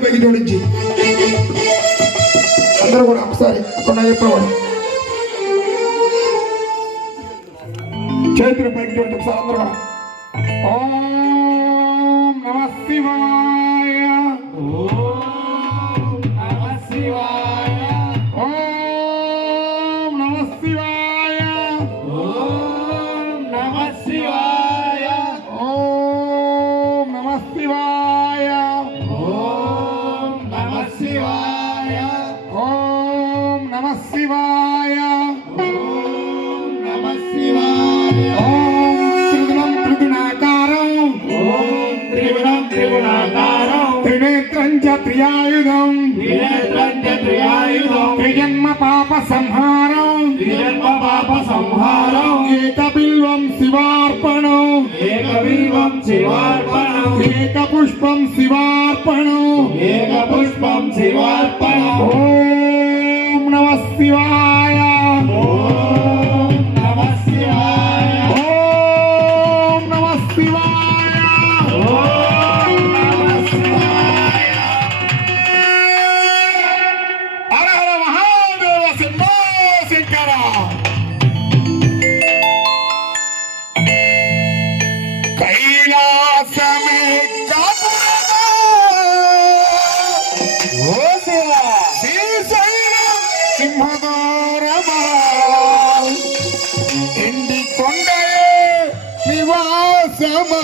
పైకి జోడించి అందరూ కూడా ఒకసారి అక్కడ ఎప్పుడు కూడా చేతులు పైకి జోడించి ఒకసారి అందరూ కూడా ఓం నమః శివాయ ఓం నమః శివాయ ఓం నమః శివాయ ఓం నమః శివాయ ఓం నమః శివాయ ఓం నమః శివాయ ఓం నమః శివాయ ఓం నమః శివాయ ఓం త్రిగుణం త్రిగుణాకారం ఓం త్రిగుణం త్రిగుణాకారం త్రినేత్రం చ త్రియాయుధం త్రినేత్రం చ త్రియాయుధం త్రిజన్మ పాప సంహారం త్రిజన్మ పాప సంహారం ఏకబిల్వం శివార్పణం ఏకబిల్వం శివార్పణం ఏకపుష్పం శివార్పణం ఏకపుష్పం శివార్పణం ఓం నమః శివాయ ఓం నమః శివాయ ఓం నమః శివాయ ఓం నమః శివాయ హర హర మహాదేవ శంభో శంకర కైలాసమే సింహదోరమా ఎండి కొండయే నివాసమా